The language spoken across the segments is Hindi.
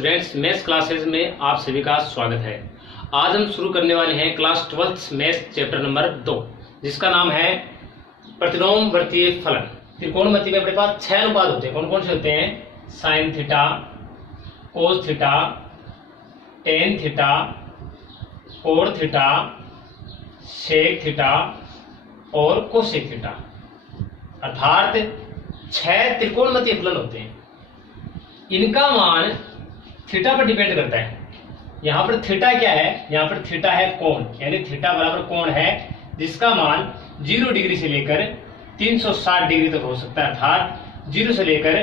स्टूडेंट्स, मैथ्स क्लासेस में आप सभी का स्वागत है। आज हम शुरू करने वाले हैं class 12th maths chapter number 2, जिसका नाम है प्रतिलोमवर्तीय फलन। त्रिकोणमिति में अपने पास 6 अनुपात होते हैं। कौन कौन से होते हैं? Sine theta, cos theta, tan theta, कोण थीटा, सेक थीटा और कोसेक थीटा। अर्थात 6 त्रिकोणमितीय फलन होते हैं। इनका मान थीटा पर डिपेंड करता है। यहाँ पर थीटा क्या है? यहाँ पर थीटा है कोण, यानी थीटा बराबर कोण है जिसका मान 0 डिग्री से लेकर 360 डिग्री तक हो सकता है। अर्थात 0 से लेकर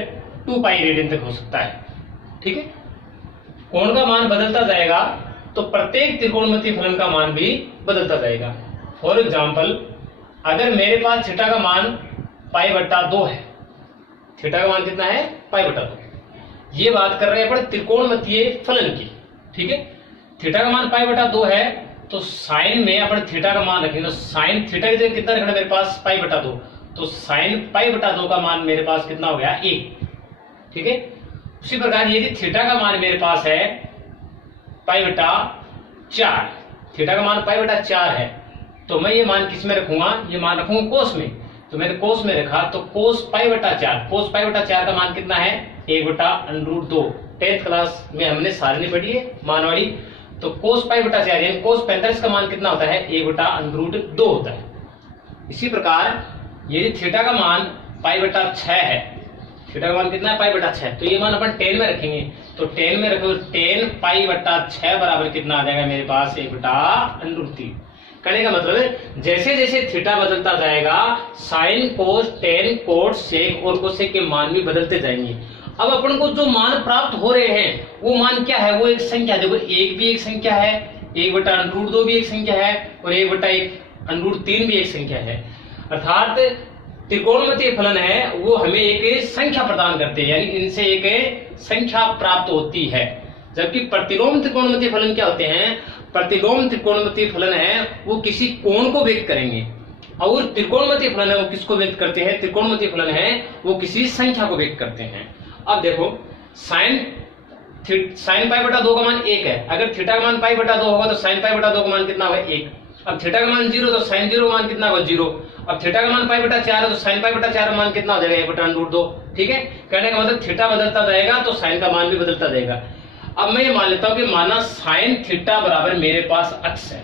2 पाई रेडियन तक हो सकता है। ठीक है, कोण का मान बदलता जाएगा तो प्रत्येक त्रिकोणमितीय फलन का मान भी बदलता जाएगा। फॉर एग्जाम्पल, अगर मेरे पास थीटा का मान π/2 है, थीटा का मान कितना है? π/2। ये बात कर रहे हैं पर त्रिकोणमितीय फलन की। ठीक है, थीटा का मान π/2 है तो साइन में अपन थीटा का मान रखेंगे तो साइन थीटा की जगह कितना रखना मेरे पास? π/2। तो साइन π/2 का मान मेरे पास कितना हो गया? 1। ठीक है, उसी प्रकार यदि थीटा का मान मेरे पास है π/4, थीटा का मान π/4 है तो मैं ये मान किस में रखूंगा? ये मान रखूंगा कोस में। तो मैंने कोस में रखा तो कोस π/4, कोस π/4 का मान कितना है? 1/√2। 10th क्लास में हमने सारणी पढ़ी है मान वाली। तो कोस π/4 यानी कोस 45 का मान कितना होता है? 1/√2 होता है। इसी प्रकार यदि थीटा का मान π/6 है, थीटा का मान कितना है? π/6, तो ये मान अपन 10 में रखेंगे। तो 10 में रखो 10 π/6 बराबर कितना आ जाएगा मेरे पास? 1/√3। कहने का मतलब जैसे जैसे थीटा बदलता जाएगा साइन, कोस, टेन, कोट, सेक और कोसेक के मान भी बदलते जाएंगे। अब अपन को जो मान प्राप्त हो रहे हैं वो मान क्या है? वो एक संख्या है। देखो, 1 भी एक संख्या है, 1/√2 भी एक संख्या है और 1/√3 भी एक संख्या है। अर्थात त्रिकोणमितीय फलन है वो हमें एक संख्या प्रदान करते हैं, यानी इनसे एक संख्या प्राप्त होती है। जबकि प्रतिलोम त्रिकोणमितीय फलन क्या होते हैं? प्रतिलोम त्रिकोणमितीय फलन है वो किसी कोण को व्यक्त करेंगे और त्रिकोणमितीय फलन है वो किसको व्यक्त करते हैं? त्रिकोणमितीय फलन है वो किसी संख्या को व्यक्त करते हैं। अब देखो, साइन π/2 का मान 1 है। अगर थीटा का मान π/2 होगा तो साइन π/2 का मान कितना होगा? 1। अब थीटा का मान 0 तो साइन 0 का मान कितना होगा? 0। अब थीटा का मान π/4 है तो साइन π/4 का मान कितना हो जाएगा? 1/√2। ठीक है, कहने का मतलब थीटा बदलता जाएगा तो साइन का मान भी बदलता जाएगा। अब मैं ये मान लेता हूं कि माना साइन थीटा बराबर मेरे पास अक्ष है।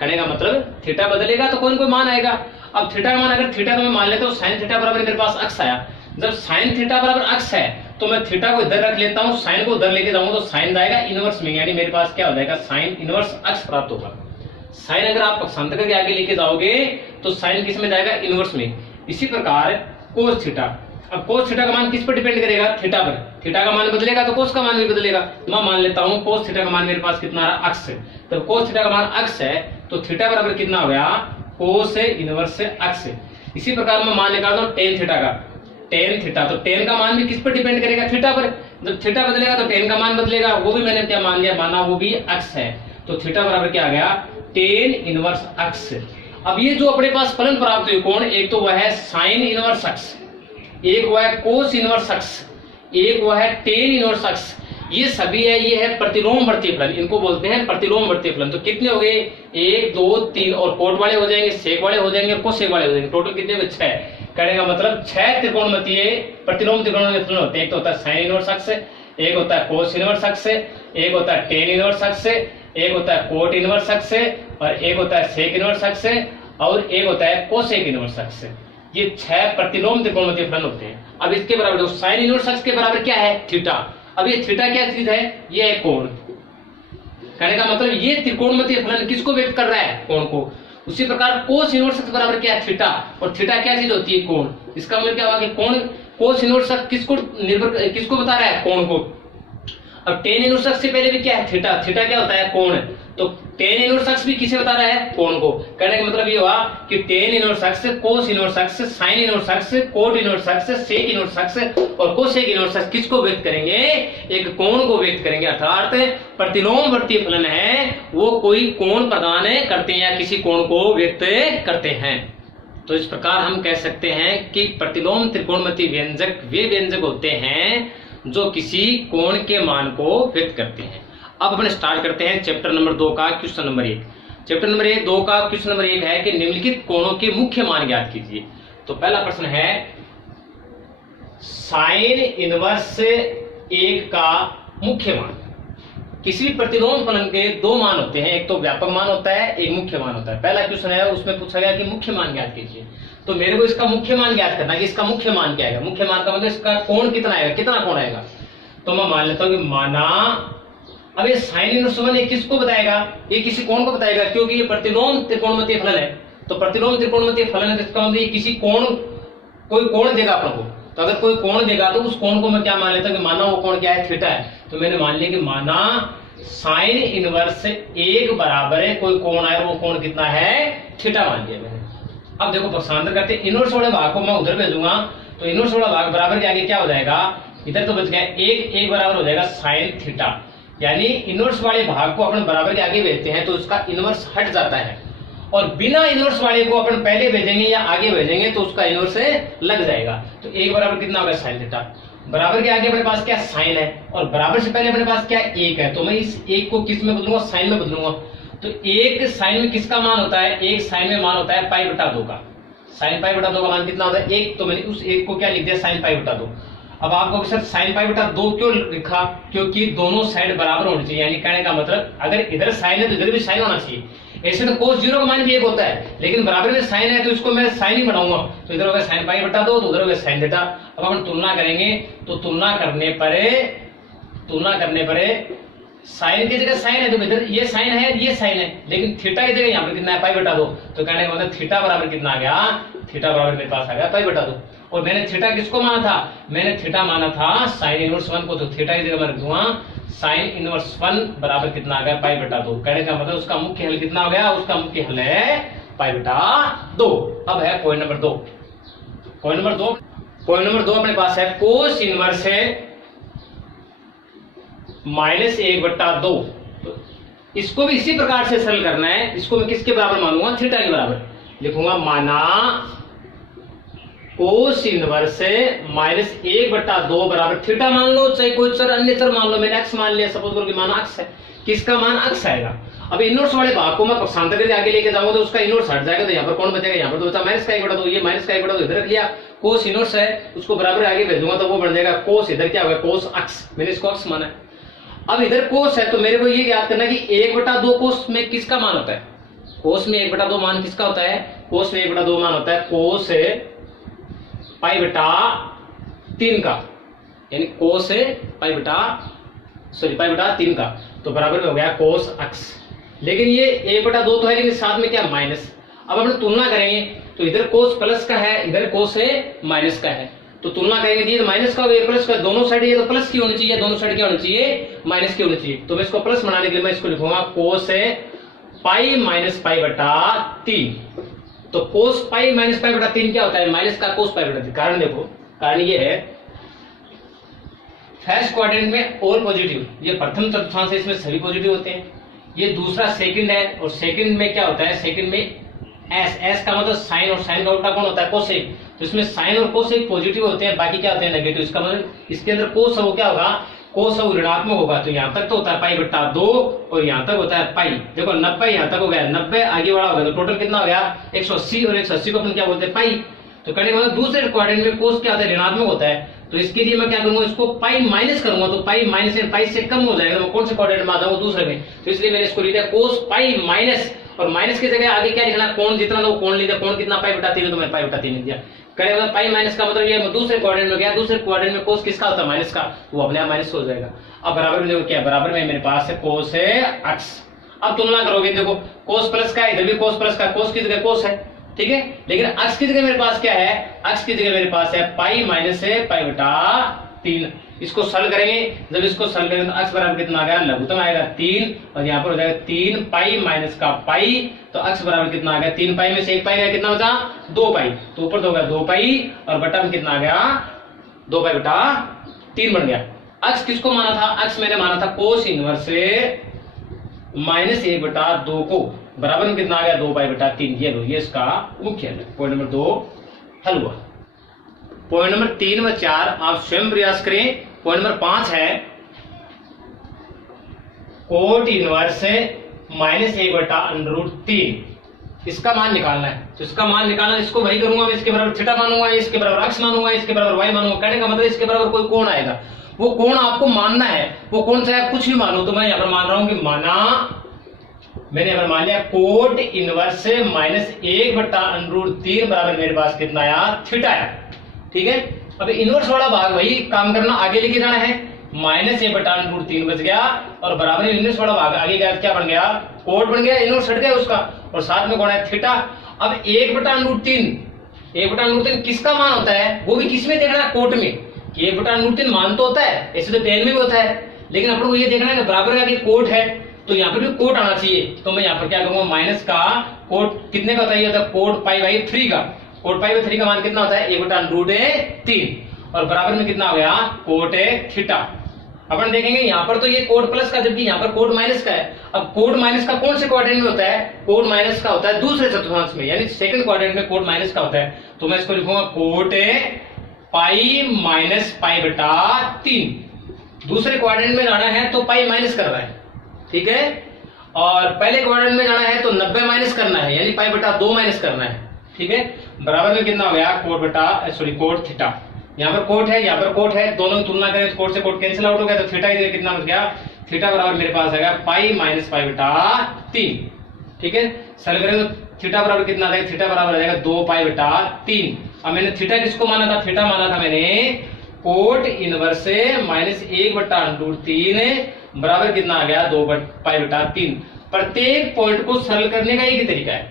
कहने का मतलब थीटा बदलेगा तो कोई मान आएगा। अब थीटा का मान अगर थीटा को मैं मान लेता हूं साइन थीटा बराबर मेरे पास अक्ष आया। जब साइन थीटा बराबर अक्ष है तो मैं थीटा को इधर रख लेता हूं, साइन को उधर लेके जाऊंगा तो साइन जाएगा इनवर्स में, यानी मेरे पास क्या हो जाएगा? साइन इनवर्स अक्ष प्राप्त होगा। साइन अगर आप पक्षांतर के आगे लेके जाओगे तो साइन किस में जाएगा? इनवर्स में। इसी प्रकार कोस थीटा, अब कोस थीटा का मान किस पर डिपेंड करेगा? थीटा पर। थीटा का मान बदलेगा तो कोस का मान भी बदलेगा। मैं मान लेता हूं कोस थीटा का मान मेरे पास कितना रहा? अक्ष। तो कोस थीटा का मान अक्ष है तो थीटा बराबर कितना हो गया? कोस इनवर्स अक्ष। इसी प्रकार मैं मान निकालता हूं टेन थीटा का, टेन थीटा। तो टेन का मान भी किस पर डिपेंड करेगा? थीटा पर। जब थीटा बदलेगा तो टेन का मान बदलेगा, वो भी मैंने क्या मान लिया? माना वो भी अक्ष है। तो थीटा बराबर क्या आ गया? टेन इनवर्स अक्ष। अब ये जो अपने पास फलन प्राप्त हुए कोण, एक तो वह है साइन इनवर्स अक्ष, एक वह है कोस इनवर्स अक्ष, एक वह है टेन इनवर्स अक्ष। ये सभी है, ये है प्रतिलोमवर्तीय फलन, इनको बोलते हैं प्रतिलोमवर्तीय फलन। तो कितने हो गए? 1, 2, 3 और कोट वाले हो जाएंगे, सेक वाले हो जाएंगे, कोसेक वाले हो जाएंगे। टोटल कितने हुए? 6। कहने का मतलब 6 त्रिकोणमितीय प्रतिलोम त्रिकोणमितीय फलन होते हैं। एक तो होता है साइन इनवर्स अक्ष, एक होता है कोस इनवर्स अक्ष, एक होता है टेन इनवर्स अक्ष, एक होता है कोट इनवर्स अक्ष और एक होता है सेक इनवर्स अक्ष और एक होता है कोसेक इनवर्स अक्ष। ये 6 प्रतिलोम त्रिकोणमितीय फलन होते हैं। अब इसके बराबर साइन इनवर्स अक्ष के बराबर क्या है? थीटा। अब ये थीटा क्या चीज है? ये है कोण। कहने का मतलब ये त्रिकोणमितीय फलन किसको व्यक्त कर रहा है? कोण को। उसी प्रकार कोस इनवर्स अक्ष बराबर क्या है? थीटा। और थीटा क्या चीज होती है? कोण। इसका मतलब क्या हुआ कि कोण, कोस इनवर्स अक्ष किसको बता रहा है? कोण को। अब टेन इनवर्स अक्ष से पहले भी क्या है? थीटा। थीटा क्या होता है? कोण। तो टेन इनवर्स अक्ष भी किसे बता रहा है? कोण को। कहने का मतलब ये हुआ कि टेन इनवर्स अक्ष, कोस इनवर्स अक्ष, साइन इनवर्स अक्ष, कोट इनवर्स अक्ष, सेक इनवर्स अक्ष और कोसेक इनवर्स अक्ष किसको व्यक्त करेंगे? एक कोण को व्यक्त करेंगे। अर्थात प्रतिलोमवर्तीय फलन है वो कोई कोण प्रदान करते हैं या किसी कोण को व्यक्त करते हैं। तो इस प्रकार हम कह सकते हैं कि प्रतिलोम त्रिकोणमितीय व्यंजक वे व्यंजक होते हैं जो किसी कोण के मान को व्यक्त करते हैं। अब अपन स्टार्ट करते हैं चैप्टर नंबर 2 का क्वेश्चन नंबर 1। चैप्टर नंबर 2 का क्वेश्चन नंबर 1 है कि निम्नलिखित कोणों के मुख्य मान ज्ञात कीजिए। तो पहला प्रश्न है साइन इनवर्स 1 का मुख्य मान। किसी भी प्रतिलोम फलन के दो मान होते हैं, एक तो व्यापक मान होता है, एक मुख्य मान होता है। पहला क्वेश्चन है उसमें पूछा गया कि मुख्य मान ज्ञात कीजिए। तो मेरे को इसका मुख्य मान ज्ञात करना है कि इसका मुख्य मान क्या आएगा। मुख्य मान का मतलब इसका कोण कितना आएगा, कितना कोण आएगा। तो मैं मान लेता हूं कि माना अब ये साइन इनवर्स 1 ये किसको बताएगा, ये किसी कोण को बताएगा, क्योंकि ये प्रतिलोम त्रिकोणमितीय फलन है। तो प्रतिलोम त्रिकोणमितीय फलन है तो इसका मतलब ये किसी कोण, कोई कोण देगा अपन को। तो अगर कोई कोण देगा तो उस कोण को मैं क्या मान लेता हूं कि माना वो कोण क्या है, थीटा है। तो मैंने मान लिया कि माना साइन इनवर्स 1 बराबर है कोई कोण आए, वो कोण कितना है, थीटा मान लिया मैंने। अब देखो पक्षांतर करते हैं, इनवर्स वाले भाग को मैं उधर भेजूंगा तो इनवर्स वाला भाग बराबर के आगे क्या हो जाएगा, इधर तो बच गया 1 बराबर हो जाएगा साइन थीटा। यानी इनवर्स वाले भाग को अपन बराबर के आगे भेजते हैं तो उसका इनवर्स हट जाता है, और बिना इनवर्स वाले को अपन पहले भेजेंगे या आगे भेजेंगे तो उसका इनवर्स लग जाएगा। तो 1 बराबर कितना होगा साइन थीटा। बराबर के आगे अपने पास क्या साइन है और बराबर से पहले अपने पास क्या 1 है। तो मैं इस 1 को किस में बदलूंगा, साइन में बदलूंगा। तो 1 साइन में किसका मान होता है, 1 साइन में मान होता है पाई बटा 2 का। साइन पाई बटा 2 का मान कितना होता है 1। तो मैंने उस 1 को क्या लिख दिया, साइन पाई बटा 2। अब आपको सर साइन पाई बटा 2 क्यों लिखा, क्योंकि दोनों साइड बराबर होनी चाहिए। यानी कहने का मतलब अगर इधर साइन है तो इधर भी साइन होना चाहिए। ऐसे तो cos 0 का मान भी 1 होता है, लेकिन बराबर में साइन है तो इसको मैं साइन ही बनाऊंगा। तो इधर होगा साइन पाई बटा 2 तो उधर होगा साइन थीटा। अब अपन तुलना करेंगे तो तुलना करने पर साइन की जगह साइन है तो इधर ये साइन है, ये साइन है, लेकिन थीटा की जगह यहाँ पर कितना है, पाई बटा 2। तो कहने का मतलब थीटा बराबर कितना आ गया, थीटा बराबर मेरे पास आ गया पाई बटा 2। और मैंने थीटा किसको माना था, मैंने थीटा माना था साइन इनवर्स 1 को। तो थीटा की जगह मैं रख दूंगा साइन इनवर्स 1 बराबर कितना आ गया, पाई बटा 2। कहने का मतलब उसका मुख्य हल कितना हो गया, उसका मुख्य हल है पाई बटा 2। अब है पॉइंट नंबर 2। पॉइंट नंबर 2 अपने पास है कोस इनवर्स है -1/2। तो इसको भी इसी प्रकार से सरल करना है। इसको मैं किसके बराबर मानूंगा, थीटा के बराबर लिखूंगा। माना कोस इनवर्स -1/2 बराबर थीटा मान लो, चाहे कोई चर अन्य चर मान लो। मैंने एक्स मान लिया, सपोज करो कि माना एक्स है, किसका मान एक्स आएगा। अब इनवर्स वाले भाग को मैं पक्षांतर करके आगे लेके जाऊंगा तो उसका इनवर्स हट जाएगा। तो यहाँ पर कौन बचेगा, यहाँ पर तो बचा माइनस का 1/2। ये माइनस का 1/2 इधर रख लिया। कोस इनवर्स है उसको बराबर आगे भेजूंगा तो वो बन जाएगा कोस, इधर क्या होगा कोस एक्स, मैंने इसको एक्स माना है। अब इधर कोस है तो मेरे को ये याद करना कि 1/2 कोस में किसका मान होता है, कोस में 1/2 मान किसका होता है, कोस में 1/2 मान होता है कोस पाई बटा 3 का। यानी कोस पाई बटा 3 का। तो बराबर में हो गया कोस एक्स। लेकिन ये 1/2 तो है, लेकिन साथ में क्या माइनस। अब अपन तुलना करेंगे तो इधर कोस प्लस का है, इधर कोस माइनस का है। तो तुलना करेंगे ये तो माइनस का ये प्लस का, दोनों साइड ये तो प्लस की होनी चाहिए, दोनों साइड क्या होनी चाहिए, माइनस की होनी चाहिए। तो मैं इसको प्लस बनाने के लिए मैं इसको लिखूंगा कोस पाई माइनस पाई बटा 3। तो कोस पाई माइनस पाई बटा 3 क्या होता है, माइनस का कोस पाई बटा 3। कारण देखो, कारण ये है फर्स्ट क्वाड्रेंट में ऑल पॉजिटिव, ये प्रथम चतुर्थांश है, इसमें सभी पॉजिटिव होते हैं। ये दूसरा सेकंड है, और सेकंड में क्या होता है, सेकंड में एस का मतलब साइन, और साइन का उल्टा कौन होता है, कोसेक। तो इसमें साइन और कोसेक पॉजिटिव होते हैं, बाकी क्या होते हैं नेगेटिव। इसका मतलब इसके अंदर कोस वो क्या होगा, कोस ऋणात्मक होगा। तो यहाँ तक तो होता है पाई बटा 2 और यहाँ तक होता है पाई। देखो 90 यहाँ तक हो गया, 90 आगे वाला हो गया, तो टोटल कितना हो गया 180, और 180 को अपन क्या बोलते हैं पाई। तो कहने का मतलब दूसरे क्वाड्रेंट में कोस क्या होता है, ऋणात्मक होता है। तो इसके लिए मैं क्या करूंगा, इसको पाई माइनस करूंगा। तो पाई माइनस पाई से कम हो जाएगा, तो कौन से क्वाड्रेंट में आ जाऊंगा, दूसरे में। तो इसलिए मैंने इसको लिखा कोस पाई माइनस, और माइनस की जगह आगे क्या लिखना, कोण जितना तो कोण लिखा, कोण कितना पाई बटा 3, तो मैंने पाई बटा 3 लिख दिया। करें मतलब पाई माइनस का मतलब ये दूसरे क्वाड्रेंट में गया, दूसरे क्वाड्रेंट में कोस किसका होता है, माइनस का, वो अपने आप माइनस हो जाएगा। अब बराबर में देखो क्या है, बराबर में मेरे पास है कोस है एक्स। अब तुलना करोगे देखो कोस प्लस का, इधर भी कोस प्लस का, कोस की जगह कोस है, ठीक है। लेकिन एक्स की जगह मेरे पास क्या है, एक्स की जगह मेरे पास है पाई माइनस है पाई बटा 3। इसको सरल करेंगे, जब इसको सरल करेंगे तो x बराबर कितना आ गया, लघुत्तम आएगा 3, और यहाँ पर हो जाएगा 3 पाई माइनस का पाई। तो x बराबर कितना आ गया, 3 पाई में से 1 पाई गया, कितना बचा 2 पाई। तो ऊपर तो हो गया 2 पाई, और बटा में कितना आ गया 2 पाई बटा 3 बन गया। x किसको माना था, x मैंने माना था कोस इनवर्स -1/2 को, बराबर में कितना आ गया 2 पाई बटा 3। ये इसका मुख्य है। पॉइंट नंबर 2 हल हुआ। पॉइंट नंबर 3 व 4 आप स्वयं प्रयास करें पॉइंट नंबर 5 है कोट इनवर्स -1/√3, इसका मान निकालना है। तो इसका मान निकालना, इसको वही करूंगा मैं, इसके बराबर थीटा मानूंगा, इसके बराबर अक्स मानूंगा, इसके बराबर वाई मानूंगा। कहने का मतलब इसके बराबर कोई कोण आएगा, वो कोण आपको मानना है। वो कोण चाहे आप कुछ भी मानो, तो मैं यहाँ पर मान रहा हूं कि मैंने यहाँ पर मान लिया कोट इनवर्स -1/√3 बराबर मेरे पास कितना आया, थीटा आया। ठीक है, अब इनवर्स वाला भाग वही काम करना, आगे लेके जाना है, -1/√3 बच गया, और बराबर इनवर्स वाला भाग आगे गया, क्या बन गया, कोट बन गया, इनवर्स हट गया उसका, और साथ में कौन है, थीटा। अब 1/√3 किसका मान होता है, वो भी किसमें देखना है, कोट में। 1/√3 मान तो होता है, ऐसे तो टेन में भी होता है, लेकिन अपन को ये देखना है कि बराबर का कोट है, तो यहाँ पर भी कोट आना चाहिए। तो मैं यहाँ पर क्या करूंगा, माइनस का कोट कितने का होता है, कोट π/3 का। कोट π/3 का मान कितना होता है, 1/√3, और बराबर में कितना हो गया, कोट थीटा। अपन देखेंगे यहाँ पर तो ये कोट प्लस का, जबकि यहाँ पर कोट माइनस का है। अब कोट माइनस का कौन से क्वाड्रेंट में होता है, कोट माइनस का होता है दूसरे चतुर्थांश में, यानी सेकंड क्वाड्रेंट में कोट माइनस का होता है। तो मैं इसको लिखूंगा कोट π-π/3। दूसरे क्वाड्रेंट में जाना है तो पाई माइनस करना है, ठीक है, और पहले क्वाड्रेंट में जाना है तो 90 माइनस करना है, यानी π/2 माइनस करना है। ठीक है, बराबर में कितना हो गया, कोट थीटा। यहाँ पर कोट है, यहाँ पर कोट है, दोनों की तुलना करें तो कोट से कोट कैंसिल आउट हो गया, तो थीटा की जगह कितना बच गया, थीटा बराबर मेरे पास आएगा π-π/3। ठीक है, सरल करें तो थीटा बराबर कितना आ जाएगा, थीटा बराबर आ जाएगा 2π/3। अब मैंने थीटा किसको माना था, थीटा माना था मैंने कोट इनवर्स -1/√3 बराबर कितना आ गया, 2π/3। प्रत्येक पॉइंट को सरल करने का एक ही तरीका है,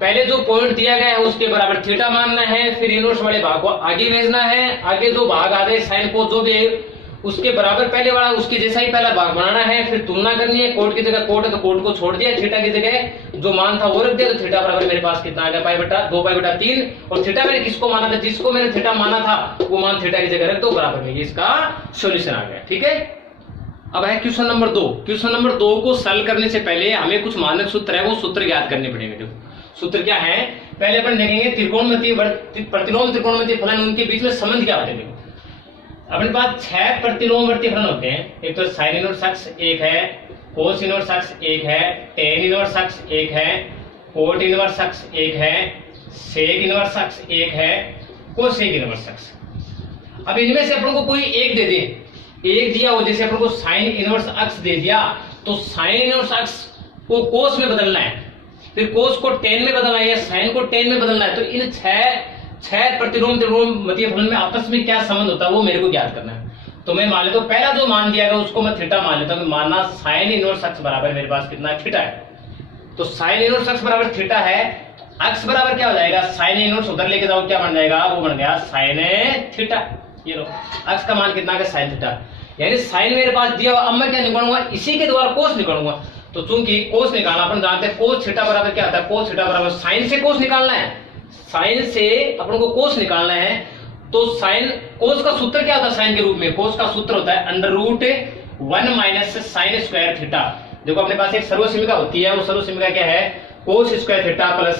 पहले जो पॉइंट दिया गया है उसके बराबर थीटा मानना है, फिर इनवर्स वाले भाग को आगे भेजना है, आगे जो भाग आ गए साइन को जो भी उसके बराबर पहले वाला उसके जैसा ही पहला भाग बनाना है, फिर तुलना करनी है, कोट की जगह कोट है तो कोट को छोड़ दिया, थीटा की जगह जो मान था वो रख दिया, तो थीटा बराबर मेरे पास कितना आ गया, 2π/3। और थीटा मैंने किसको माना था, जिसको मैंने थीटा माना था वो मान थीटा की जगह रख दो, बराबर में, ये इसका सोल्यूशन आ गया। ठीक है, अब है क्वेश्चन नंबर 2। क्वेश्चन नंबर 2 को सॉल्व करने से पहले हमें कुछ मानक सूत्र है, वो सूत्र याद करने पड़ेंगे। देखो सूत्र क्या है, पहले अपन देखेंगे त्रिकोणमितीय प्रतिलोम त्रिकोणमितीय फलन, उनके बीच में संबंध क्या होते हैं। देखो अपने पास 6 प्रतिलोमवर्ती फलन होते हैं, एक तो साइन इनवर्स अक्ष एक है, कोस इनवर्स अक्ष एक है, टेन इनवर्स अक्ष एक है, कोट इनवर्स अक्ष एक है, सेक इनवर्स अक्ष एक है, कोसेक इनवर्स अक्ष। अब इनमें से अपन को कोई एक दे दे, एक दिया हो, जैसे अपन को साइन इनवर्स अक्ष दे दिया, तो साइन इनवर्स अक्ष को कोस में बदलना है, फिर कोस को टेन में बदलना है, या साइन को टेन में बदलना है। तो इन 6 प्रतिलोम त्रिकोणमितीय फलन में आपस में क्या संबंध होता है वो मेरे को ज्ञात करना है। तो मैं मान लेता हूं, पहला जो मान दिया गया उसको मैं थीटा मान लेता हूं, मानना साइन इनवर्स अक्ष बराबर मेरे पास कितना है, थीटा है। तो साइन इनवर्स अक्ष बराबर थीटा है, अक्ष बराबर क्या हो जाएगा, साइन इनवर्स उधर लेके जाओ, क्या बन जाएगा, वो बन गया साइन थीटा। ये लो अक्ष का मान कितना है, साइन थीटा, यानी साइन मेरे पास दिया हुआ। अब मैं क्या निकालूंगा, इसी के द्वारा कोस निकालूंगा। तो चूंकि कोस निकालना अपन जानते हैं, कोस थीटा बराबर क्या आता है, कोस थीटा बराबर साइन से कोस निकालना है, साइन से अपन को कोस निकालना है। तो साइन कोस का सूत्र क्या होता है, साइन के रूप में कोस का सूत्र होता है √1 - साइन स्क्वायर थीटा। देखो अपने पास एक सर्वसमीका होती है, वो सर्वसमीका क्या है, cos square theta plus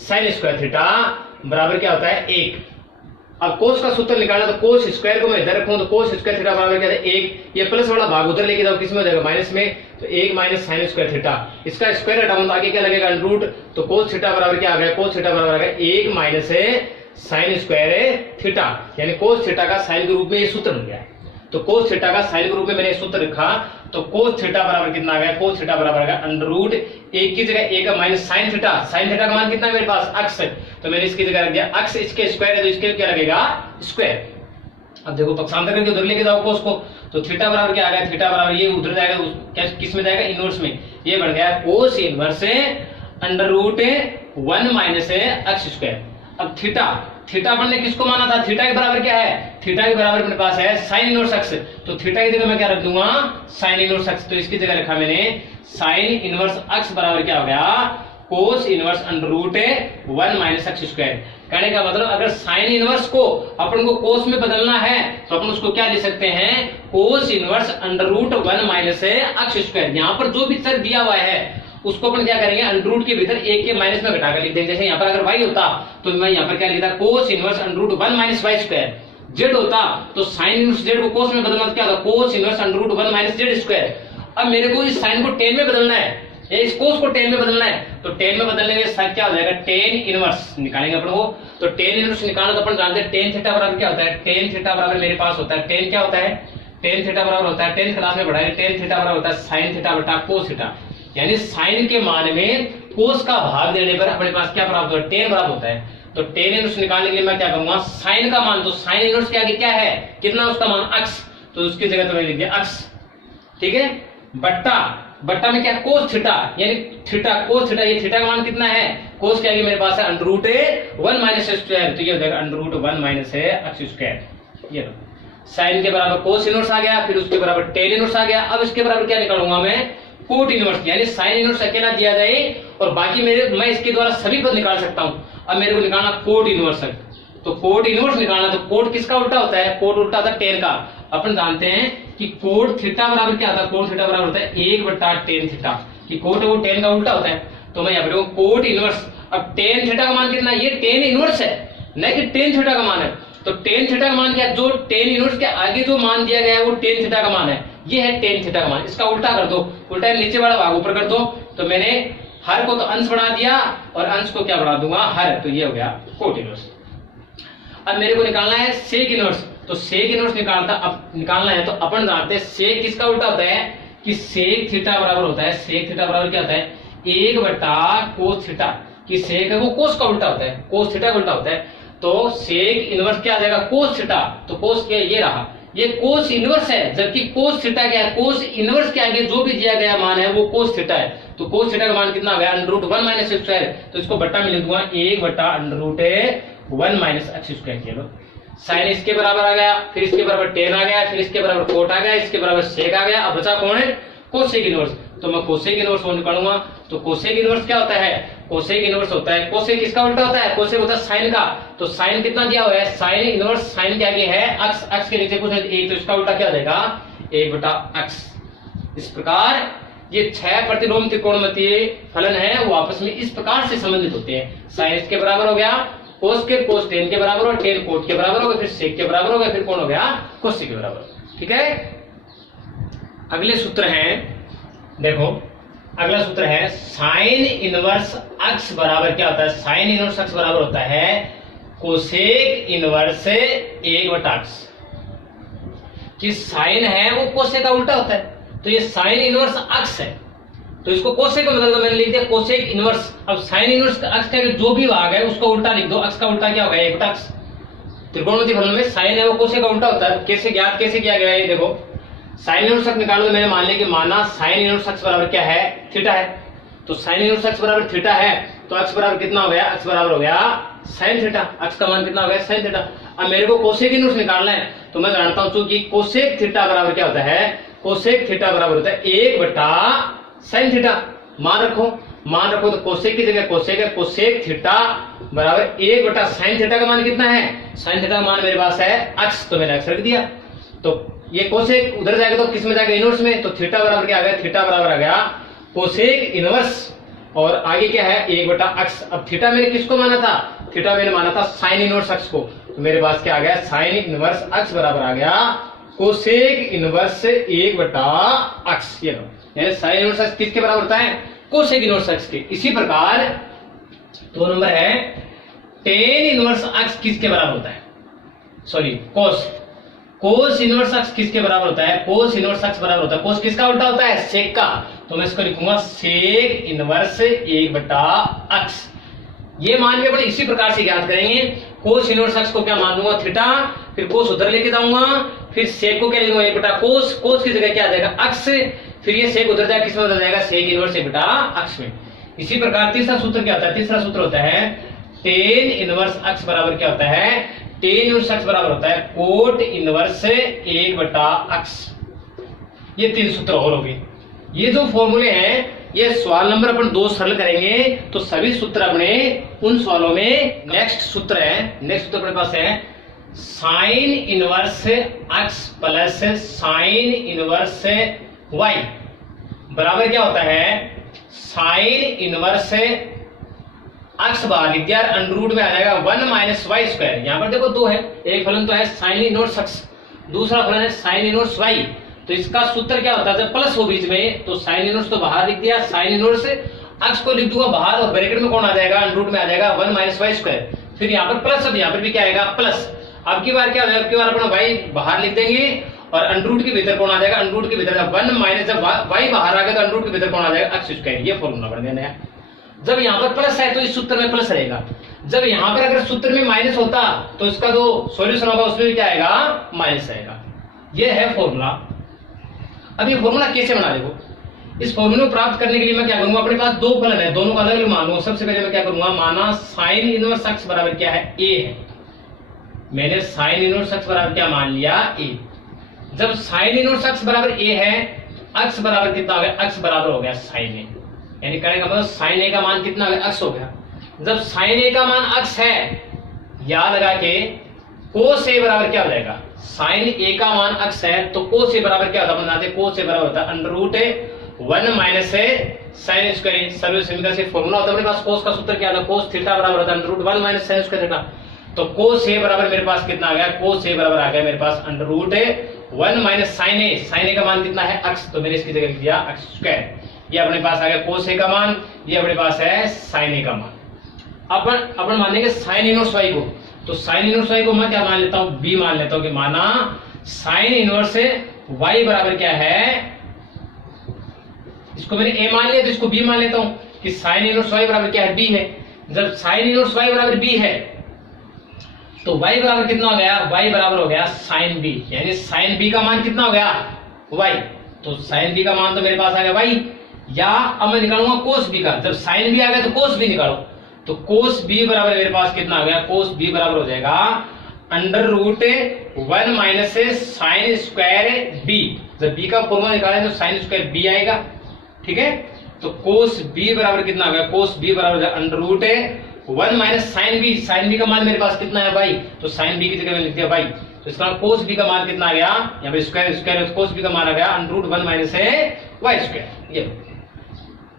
sign square theta बराबर क्या होता है, 1। अब कोस का सूत्र निकालना, तो कोस स्क्वायर को मैं इधर रखूं, तो कोस स्क्वायर थीटा बराबर क्या है, 1। ये प्लस वाला भाग उधर लेके जाओ, किस में हो जाएगा, माइनस में, तो 1 - साइन स्क्वायर थीटा। इसका स्क्वायर हटाऊं तो आगे क्या लगेगा, √। तो कोस थीटा बराबर क्या आ गया, कोस थीटा बराबर आ गया 1 - साइन स्क्वायर थीटा, यानी कोस थीटा का साइन के रूप में ये सूत्र बन गया। तो कोस थीटा का साइन के रूप में मैंने सूत्र लिखा, तो कोस थीटा बराबर कितना आ गया, कोस थीटा बराबर आ गया √1 की जगह 1 - साइन थीटा। साइन थीटा का मान कितना है मेरे पास, अक्ष, तो मैंने इसकी जगह रख दिया अक्ष, इसके स्क्वायर है तो इसके क्या लगेगा, स्क्वायर। अब देखो पक्षांतर करके उधर लेके जाओ कोस को, तो थीटा बराबर क्या आ गया, थीटा बराबर ये उधर जाएगा, किस में जाएगा, इनवर्स में, ये बन गया कोस इनवर्स √1 - अक्ष स्क्वायर। अब थीटा अपन ने किसको माना था, थीटा के बराबर क्या है, थीटा के बराबर अपने पास है साइन इनवर्स अक्ष, तो थीटा की जगह मैं क्या रख दूंगा, साइन इनवर्स अक्ष। तो इसकी जगह रखा मैंने साइन इनवर्स अक्ष बराबर क्या हो गया, कोस इनवर्स √1 - अक्ष स्क्वायर। कहने का मतलब अगर साइन इनवर्स को अपन को कोस में बदलना है तो अपन उसको क्या ले सकते हैं, कोस इनवर्स √1 - अक्ष स्क्वायर। यहाँ पर जो भी तर्क दिया हुआ है उसको अपन क्या करेंगे, √ के भीतर 1 के माइनस में घटाकर लिख देंगे। जैसे यहाँ पर अगर y होता तो मैं यहाँ पर क्या लिखता, cos inverse √1 - y square. Z होता तो साइन इनवर्स जेड को कोस में बदलना तो क्या होता, cos inverse under root 1 minus z square. अब मेरे को इस साइन को टेन में बदलना है, इस कोस को टेन में बदलना है, तो टेन में बदलने के साथ क्या हो जाएगा, टेन इनवर्स निकालेंगे अपन को। तो टेन इनवर्स निकालना तो अपन जानते हैं टेन थीटा बराबर क्या होता है, टेन थीटा बराबर मेरे पास होता है, टेन क्या होता है, टेन थीटा बराबर होता है, 10th क्लास में पढ़ा है, टेन थीटा बराबर होता है साइन थीटा बटा कोस थीटा। यानी साइन के मान में कोस का भाग देने पर अपने पास क्या प्राप्त होता है, टेन बराबर होता है। तो टेन इनवर्स निकालने के लिए मैं क्या करूंगा, साइन का मान, तो साइन इनवर्स के आगे क्या है, कितना उसका मान, अक्स, तो उसकी जगह तो मैं लिख दिया अक्स, ठीक है, बट्टा, बट्टा में क्या, कोस थीटा, यानी थीटा कोस थीटा, ये थीटा का मान कितना है, कोस के आगे मेरे पास है अंडर रूट 1 माइनस स्क्वायर, तो ये हो जाएगा अंडर रूट 1 माइनस है अक्स स्क्वायर। ये लो साइन के बराबर कोस इनवर्स आ गया, फिर उसके बराबर टेन इनवर्स आ गया। अब इसके बराबर क्या निकालूंगा मैं, कोट इनवर्स, यानी साइन इनवर्स अकेला दिया जाए और बाकी मैं इसके द्वारा सभी पद निकाल सकता हूं। अब मेरे को निकालना कोट इनवर्स, तो कोट इनवर्स निकालना, तो कोट किसका उल्टा होता है, कोट उल्टा होता है टेन का। अपन जानते हैं कि कोट थीटा बराबर क्या होता है, कोट थीटा बराबर होता है 1/tan थीटा, कि कोट है वो टेन का उल्टा होता है। तो मैं यहाँ पर कोट इनवर्स, अब टेन थीटा का मान कितना, ये टेन इनवर्स है, न कि टेन थीटा का मान है। तो टेन थीटा का मान क्या, जो टेन इनवर्स के आगे जो मान दिया गया है वो टेन थीटा का मान है, ये है टेन थीटा का मान। इसका उल्टा कर दो, उल्टा नीचे वाला भाग ऊपर कर दो, तो मैंने हर को तो अंश बना दिया और अंश को क्या बना दूंगा, हर, तो ये हो गया कोट इनवर्स। अब मेरे को निकालना है सेक इनवर्स, तो सेक इनवर्स निकालना है तो अपन जानते हैं सेक किसका उल्टा होता है, कि सेक थीटा बराबर होता है, सेक थीटा बराबर क्या होता है, 1/cos थीटा, कि सेक है वो कोस का उल्टा होता है, कोस थीटा का उल्टा होता है। तो सेक इनवर्स क्या आ जाएगा, कोस थीटा, तो कोस क्या ये रहा, ये कोस इनवर्स है, जबकि कोस थीटा क्या है, कोस इनवर्स के आगे जो भी दिया गया मान है वो कोस थीटा है। तो कोस थीटा का मान कितना आ गया, अंडर रूट 1 माइनस स्क्वायर, तो इसको बट्टा में लिख दूंगा 1/√1 माइनस x स्क्वायर। चलो साइन इसके बराबर आ गया, फिर इसके बराबर टेन आ गया, फिर इसके बराबर कोट आ गया, इसके बराबर सेक आ गया। अब बचा कौन है, कोसेक इनवर्स, तो मैं कोसेक इनवर्स वो निकालूंगा। तो कोसेक इनवर्स क्या होता है, कोसेक इनवर्स होता है, कोसेक किसका उल्टा होता है, कोसेक होता है साइन का। तो साइन कितना दिया हुआ है, साइन इनवर्स, साइन के आगे है अक्स, अक्स के नीचे कुछ एक, तो इसका उल्टा क्या हो जाएगा, 1/x। इस प्रकार ये 6 प्रतिलोम त्रिकोणमितीय फलन है वो आपस में इस प्रकार से संबंधित होते हैं। साइन इसके बराबर हो गया, कोस टेन के बराबर हो, टेन कोट के बराबर हो गया, फिर सेक के बराबर हो गया, फिर कौन हो गया, कोसेक के बराबर। ठीक है, अगले सूत्र हैं, देखो अगला सूत्र है साइन इनवर्स अक्स बराबर क्या होता है, साइन इनवर्स अक्स बराबर होता है कोसेक इनवर्स 1/x। कि साइन है वो कोसेक का उल्टा होता है, तो ये साइन इनवर्स अक्स है, तो इसको कोसेक में बदल दो, मैंने लिख दिया कोसेक इनवर्स। अब साइन इनवर्स का अक्स का जो भी भाग है उसको उल्टा लिख दो, अक्स का उल्टा क्या होगा, 1/x। त्रिकोणमितीय फलन में साइन है वो कोसेक का उल्टा होता है। कैसे ज्ञात कैसे किया गया है, देखो साइन इनवर्स अक्स निकालो, तो मैंने मान लिया कि माना साइन इनवर्स अक्स बराबर क्या है, थीटा है। तो साइन इनवर्स अक्स बराबर थीटा है, तो अक्स बराबर कितना हो गया, अक्स बराबर हो गया साइन थीटा, अक्स का मान कितना हो गया, साइन थीटा। अब मेरे को कोसेक इनवर्स निकालना है, तो मैं जानता हूं कि कोसेक थीटा बराबर क्या होता है, कोसेक थीटा बराबर होता है 1/sin थीटा। मान रखो तो कोसेक की जगह कोसेक है, कोसेक थीटा बराबर 1/sin थीटा का मान कितना है, sin थीटा का मान मेरे पास है अक्स, तो मैंने अक्स रख दिया। तो ये कोसेक उधर जाएगा तो किस में जाएगा, इनवर्स में, तो थीटा बराबर क्या आ गया, थीटा बराबर आ गया कोसेक इनवर्स, और आगे क्या है 1/x। अब थीटा मैंने किसको माना था, थीटा मैंने माना था साइन इनवर्स अक्स को, तो मेरे पास क्या आ गया, साइन इनवर्स अक्स बराबर आ गया कोसेक इनवर्स 1/x। ये लो, यानी साइन इनवर्स अक्स किसके बराबर होता है, कोसेक इनवर्स अक्स के। इसी प्रकार 2 नंबर है टेन इनवर्स अक्स किसके बराबर होता है, सॉरी कोस इनवर्स अक्स किसके बराबर होता है, कोस इनवर्स अक्स बराबर होता है, कोस किसका उल्टा होता है, सेक का। तो मैं इसको लिखूंगा सेक इनवर्स 1/x। ये मान भी अपन इसी प्रकार से ज्ञात करेंगे, कोस इनवर्स अक्स को क्या मान लूंगा, थीटा, फिर कोस उधर लेके जाऊंगा, फिर सेक को क्या लिखूंगा 1/कोस, कोस की जगह क्या आ जाएगा अक्स, फिर ये सेक उधर जाएगा, किसमें बदल जाएगा, सेक इनवर्स 1/x में। इसी प्रकार तीसरा सूत्र क्या होता है, तीसरा सूत्र होता है टेन इनवर्स अक्स बराबर क्या होता है, टेन इनवर्स अक्स बराबर होता है कोट इनवर्स 1/x। ये 3 सूत्र और हो गए। ये जो फॉर्मूले हैं ये सवाल नंबर अपन 2 सरल करेंगे, तो सभी सूत्र अपने उन सवालों में नेक्स्ट सूत्र है, नेक्स्ट सूत्र अपने पास है sine inverse x plus sine inverse y बराबर क्या होता है, साइन इनवर्स अक्स बाहर लिख दिया, अंडर रूट में आ जाएगा 1 माइनस वाई स्क्वायर। यहाँ पर देखो दो है, एक फलन तो है साइन इनवर्स एक्स, दूसरा फलन है साइन इनवर्स वाई। तो इसका सूत्र क्या होता है, जब प्लस हो बीच में तो साइन इनवर्स तो बाहर लिख दिया, साइन इनवर्स अक्स को लिख दूंगा बाहर और ब्रैकेट में कौन आ जाएगा, अंडर रूट में आ जाएगा 1 माइनस वाई स्क्वायर। फिर यहाँ पर प्लस, अब यहाँ पर भी क्या आएगा प्लस। अब की बार क्या हो जाएगा, अब की बार अपना वाई बाहर लिख देंगे और अंडर रूट के भीतर कौन आ जाएगा, अंडर रूट के भीतर 1 माइनस, जब वाई बाहर आ गया तो अंडर रूट के भीतर कौन आ जाएगा, एक्स स्क्वायर। ये फॉर्मूला बन गया नया। जब यहाँ पर प्लस है तो इस सूत्र में प्लस रहेगा, जब यहाँ पर अगर सूत्र में माइनस होता तो इसका जो सॉल्यूशन होगा उसमें भी क्या आएगा, माइनस आएगा। ये है फॉर्मूला। अब ये फॉर्मूला कैसे बना, देखो इस फॉर्मूले को प्राप्त करने के लिए मैं क्या करूंगा, अपने पास दो फलन है, दोनों का अलग अलग मान लूंगा। सबसे पहले मैं क्या करूंगा, माना साइन इनवर्स एक्स बराबर क्या है, ए है। मैंने साइन इनवर्स एक्स बराबर क्या मान लिया, ए। जब साइन इनवर्स एक्स बराबर ए है, एक्स बराबर कितना हो गया, एक्स बराबर हो गया साइन ए, यानी कहने का मतलब साइन ए का मान कितना हो गया, एक्स हो गया। जब साइन ए का मान एक्स है, याद लगा के कोस ए बराबर क्या हो जाएगा, साइन ए का मान एक्स है तो कोस ए बराबर क्या होता है, बनाते कोस ए बराबर होता है under root 1 minus sine square. सर्व समीकरण से फॉर्मूला होता है अपने पास, कोस का सूत्र क्या था, कोस थीटा बराबर होता है under root 1 minus sine square theta. तो कोस ए बराबर मेरे पास कितना आ गया, कोस ए बराबर आ गया मेरे पास अंडर रूट 1 माइनस साइन ए। साइन ए का मान कितना है, एक्स, तो मैंने इसकी जगह लिख दिया एक्स स्क्वायर। ये अपने पास आ गया कोस ए का मान, ये अपने पास है साइन ए का मान। अपन मानेंगे साइन इनवर्स वाई को, तो साइन इनवर्स वाई को मैं क्या मान लेता हूं, बी मान लेता हूं कि माना साइन इनवर्स वाई बराबर क्या है, इसको मैंने ए मान लिया तो इसको बी मान लेता हूं कि साइन इनवर्स वाई बराबर क्या है, बी है। जब साइन इनवर्स वाई बराबर बी है तो वाई बराबर कितना हो गया, वाई बराबर हो गया साइन बी, यानी साइन बी का मान कितना हो गया, वाई। तो साइन बी का मान तो मेरे पास आ गया वाई, या अब मैं निकालूंगा कोस बी का। जब साइन बी आ गया तो कोस बी निकालो, तो कोस बी बराबर मेरे पास कितना आ गया, कोस बी बराबर हो जाएगा under root 1 minus sine square B. जब बी का फॉर्मूला निकालें तो साइन स्क्वायर बी आएगा, ठीक है। तो कोस बी बराबर कितना आ गया, कोस बी बराबर under root 1 minus sine B. Sine B का मान मेरे पास कितना है भाई, तो साइन बी की जगह मैंने लिख दिया भाई, तो इसका कोस बी का मान कितना आ गया, यहाँ पे स्क्वायर स्क्वायर कोस बी का मान आ गया under root 1 minus y square. ये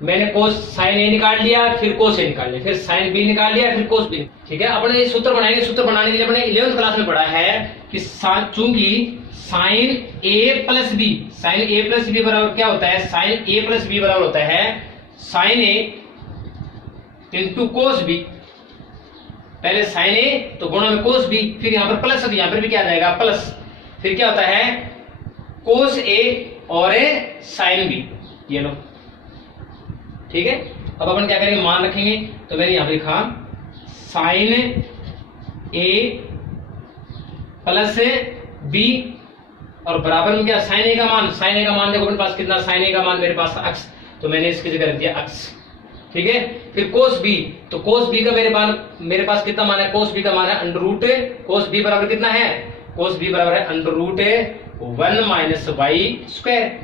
मैंने कोस साइन ए निकाल लिया, फिर कोस ए निकाल लिया, फिर साइन बी निकाल लिया, फिर कोस बी, ठीक है। अपने ये सूत्र बनाएंगे, सूत्र बनाने के लिए अपने 11th क्लास में पढ़ा है कि चूंकि साइन ए प्लस बी, साइन ए प्लस बी बराबर क्या होता है, साइन ए प्लस बी बराबर होता है साइन ए इंटू कोस बी। पहले साइन ए तो गुणा में कोस बी, फिर यहाँ पर प्लस, यहाँ पर भी क्या आ जाएगा प्लस, फिर क्या होता है कोस ए और साइन बी, ये लो, ठीक है। अब अपन क्या करेंगे, मान रखेंगे, तो मैंने यहां पर लिखा साइन ए प्लस बी और बराबर में क्या साइन ए का मान, साइन ए का मान देखो अपने पास कितना, साइन ए का मान मेरे पास एक्स, तो मैंने इसकी जगह रख दिया एक्स, ठीक है। फिर कोस बी, तो कोस बी का मेरे पास कितना मान है, कोस बी का मान है अंडर रूट, कोस बी बराबर कितना है, कोस बी बराबर है under root 1 minus y square.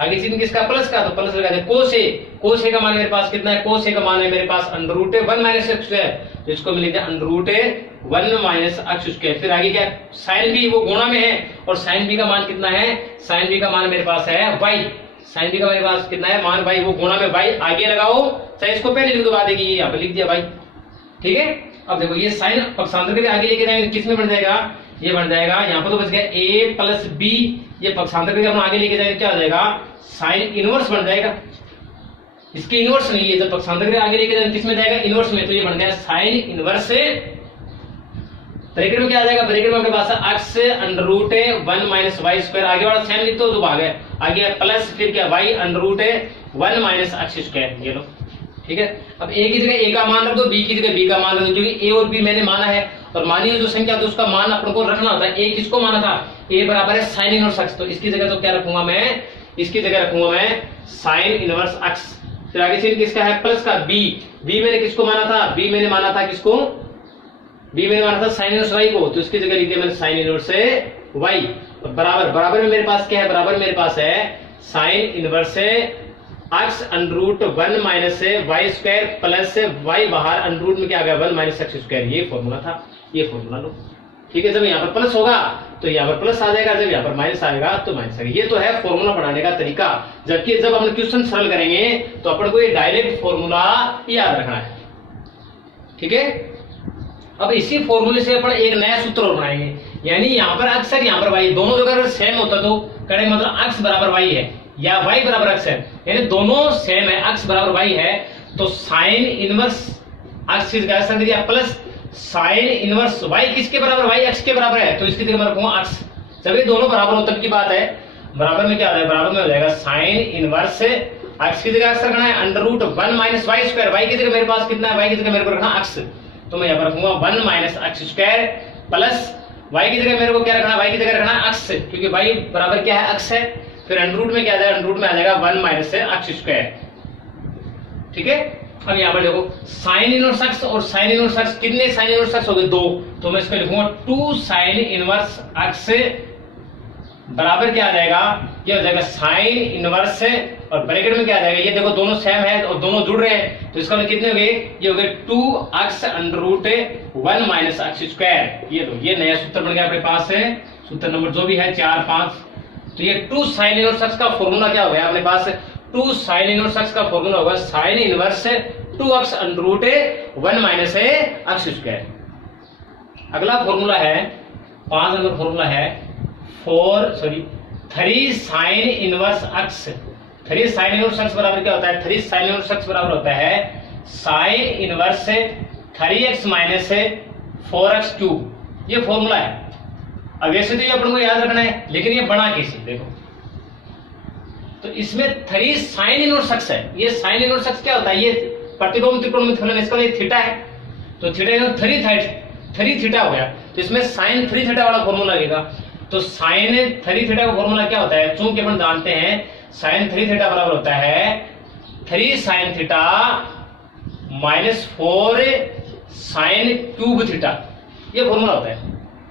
आगे चीज किसका, प्लस का, तो प्लस लगा दे कोस ए। कोस ए का मान मेरे पास कितना है, कोस ए का मान है मेरे पास under root 1 minus x square, तो इसको मिल गया under root 1 minus x square. फिर आगे क्या, साइन बी वो गुणा में है और साइन बी का मान कितना है, साइन बी का मान मेरे पास है वाई, साइन बी का मेरे पास कितना है मान वाई, वो गुणा में वाई आगे लगाओ, चाहे इसको पहले लिख दो बाद ये यहाँ पे लिख दिया वाई, ठीक है। अब देखो ये साइन पक्षांतर के आगे लेके जाएंगे, किस में बन जाएगा, ये बन जाएगा यहाँ पर तो बच गया ए प्लस बी, ये पक्षांतर करके अपन आगे लेके जाएंगे क्या हो जाएगा, साइन इनवर्स बन जाएगा। इसकी इनवर्स नहीं है, जब पक्षांतर के आगे लेके जाएंगे किसमें जाएगा, इनवर्स में, तो ये बन गया साइन इनवर्स। ब्रैकेट में क्या आ जाएगा, ब्रैकेट में अपने पास x under root 1 minus y square, आगे वाला साइन लिख दो तो भाग है, आगे प्लस फिर क्या y under root 1 minus x square, ये लो, ठीक है। अब ए की जगह ए का मान रख दो, बी की जगह बी का मान रख दो, क्योंकि ए और बी मैंने माना है, और मानी हुई जो संख्या तो उसका मान अपन को रखना होता है। ए किसको माना था, ए बराबर है साइन इनवर्स एक्स, तो इसकी जगह तो क्या रखूंगा मैं, इसकी जगह रखूंगा मैं साइन इनवर्स एक्स। फिर आगे से किसका है, प्लस का बी, बी मैंने किसको माना था, बी मैंने माना था किसको, बी मैंने माना था साइन इनवर्स वाई को, तो इसकी जगह लिख दिया मैंने साइन इनवर्स वाई। बराबर, बराबर में मेरे पास क्या है, बराबर मेरे पास है sine inverse x under root 1 minus y square plus y बाहर अंडर रूट में क्या आ गया 1 माइनस एक्स स्क्वायर, ये फॉर्मूला था, ये फॉर्मूला लो, ठीक है। जब यहाँ पर प्लस होगा तो यहाँ पर प्लस आ जाएगा, जब यहाँ पर माइनस आएगा तो माइनस आएगा। ये तो है फॉर्मूला बनाने का तरीका, जबकि जब हम क्वेश्चन सरल करेंगे तो अपन को ये डायरेक्ट फॉर्मूला याद रखना है। ठीक है। अब इसी फॉर्मूले से अपन एक नया सूत्र और बनाएंगे, यानी यहाँ पर अक्स और यहाँ पर वाई दोनों जगह अगर सेम होता तो करें मतलब अक्स बराबर वाई है या वाई बराबर अक्स है, यानी दोनों सेम है, अक्स बराबर वाई है, तो साइन इनवर्स अक्स दिया प्लस साइन इनवर्स वाई किसके बराबर, वाई अक्स के बराबर है, तो इसकी जगह मैं रखूंगा अक्स। जब ये दोनों बराबर हो तब की बात है। बराबर में क्या हो जाएगा, बराबर में हो जाएगा साइन इनवर्स अक्स की जगह अक्स रखना है under root 1 minus y square, y की जगह मेरे पास कितना है, वाई की जगह मेरे को रखना अक्स, तो मैं यहाँ पर रखूंगा 1 minus x square plus Y की जगह मेरे को क्या रखना, वाई की जगह रखना अक्स, क्योंकि वाई बराबर क्या है, अक्स है। फिर अंडर रूट में क्या आ जाएगा, अंडर रूट में आ जाएगा 1 माइनस अक्स स्क्वायर। ठीक है। अब यहाँ पर देखो साइन इनवर्स अक्स और साइन इनवर्स अक्स, कितने साइन इनवर्स अक्स हो गए, 2, तो मैं इसको लिखूंगा 2 साइन इनवर्स अक्स बराबर क्या आ जाएगा, ये हो जाएगा साइन इनवर्स और ब्रैकेट में क्या आ जाएगा, ये देखो दोनों सेम है और दोनों जुड़ रहे हैं, तो इसका मतलब कितने हो गए, ये हो गए 2x under root 1 minus x square. ये तो ये नया सूत्र बन गया अपने पास है, सूत्र नंबर जो भी है 4, 5। तो ये 2 साइन इनवर्स अक्स का फॉर्मूला क्या हो गया अपने पास, 2 साइन इनवर्स अक्स का फॉर्मूला होगा sine inverse 2x under root 1 minus x square. अगला फॉर्मूला है 5 नंबर फॉर्मूला है 3 sine inverse x. 3 sine inverse x बराबर क्या होता है, 3 साइन इनवर्स अक्स बराबर होता है sine inverse 3x minus 4x cube. ये फॉर्मूला है। अब वैसे तो ये अपन को याद रखना है, लेकिन ये बना कैसे देखो, तो इसमें 3 साइन इनवर्स अक्स है। ये साइन इनवर्स अक्स क्या होता है, ये प्रतिलोम त्रिकोणमिति इसका थीटा है, तो थीटा 3 थीटा हो गया, तो इसमें साइन 3 थीटा वाला फॉर्मूला लगेगा। तो साइन 3 थीटा का फॉर्मूला क्या होता है, चूंकि अपन जानते हैं साइन 3 थीटा बराबर होता है 3 sine theta minus 4 sine cube theta, ये फॉर्मूला होता है।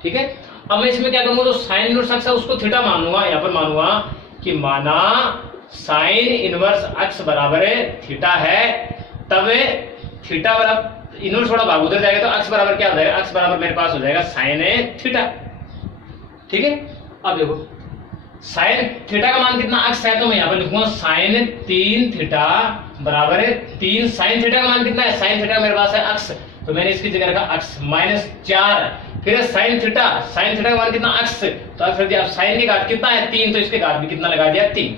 ठीक है। अब मैं इसमें क्या करूंगा, तो साइन इनवर्स अक्स है उसको थीटा मानूंगा, यहां पर मानूंगा कि माना साइन इनवर्स अक्स बराबर थीटा है, तब थीटा बराबर इनवर्स वाला भाग उधर जाएगा, तो अक्स बराबर क्या हो जाएगा, अक्स बराबर मेरे पास हो जाएगा साइन थीटा। ठीक है। अब देखो साइन थीटा का मान कितना, अक्स है, तो मैं यहां पर लिखूंगा साइन 3 थीटा बराबर 3 साइन थीटा का मान कितना है, साइन थीटा मेरे पास है अक्स, तो मैंने इसकी जगह रखा अक्स माइनस 4। फिर साइन थीटा का मान कितना, अक्स, तो अक्स दिया, अब साइन की घात कितना है 3, तो इसके घात भी कितना लगा दिया 3।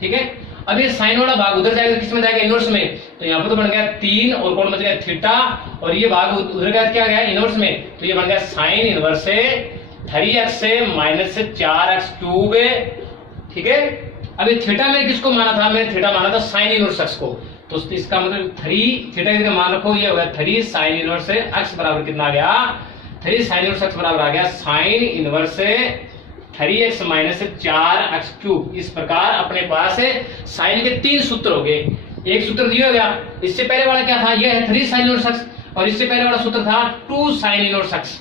ठीक है। अब ये साइन वाला भाग उधर जाएगा, किस में जाएगा, इनवर्स में, तो यहाँ पर तो बन गया 3 और कौन बच गया थीटा, और ये भाग उधर गया क्या गया इनवर्स में, तो ये बन गया sine inverse 3x minus 4x cube. ठीक है। अब ये थीटा मैंने किसको माना था, मैंने थीटा माना था साइन इनवर्स x को, तो इसका मतलब 3 थीटा का मान रखो, ये हो गया 3 साइन इनवर्स x बराबर कितना आ गया, 3 साइन इनवर्स x बराबर आ गया sine inverse 3x minus 4x cube. इस प्रकार अपने पास साइन के 3 सूत्र हो गए। एक सूत्र दिया गया, इससे पहले वाला क्या था, ये है 3 साइन इनवर्स x, और इससे पहले वाला सूत्र था 2 साइन इनवर्स x।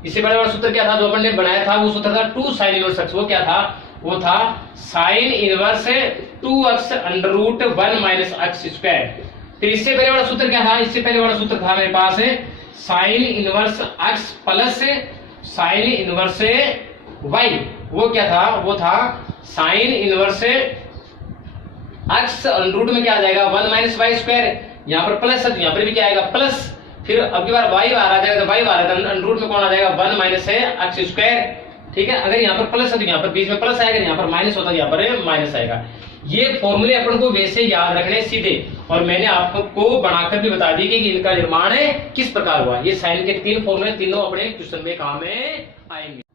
इससे पहले वाला सूत्र क्या था जो अपन ने बनाया था, वो सूत्र था 2 साइन इनवर्स x। वो क्या था, वो था sine inverse 2x under root 1 minus x square. फिर इससे पहले वाला सूत्र क्या था, इससे पहले वाला सूत्र था मेरे पास sine inverse x plus sine inverse y। वो क्या था, वो था sine inverse x under root में क्या आ जाएगा 1 माइनस वाई स्क्वायर, यहाँ पर प्लस है तो यहाँ पर भी क्या आएगा प्लस, फिर अब की बार y बाहर आ जाएगा, तो y बाहर आ जाएगा, अंडर रूट में कौन आ जाएगा 1 माइनस अक्स स्क्वायर। ठीक है। अगर यहाँ पर प्लस है तो यहाँ पर बीच में प्लस आएगा, यहाँ पर माइनस होता है यहाँ पर माइनस आएगा। ये फॉर्मूले अपन को वैसे याद रखने सीधे, और मैंने आपको बनाकर भी बता दी कि इनका निर्माण किस प्रकार हुआ। ये साइन के 3 फॉर्मूले तीनों अपने क्वेश्चन में काम में आएंगे।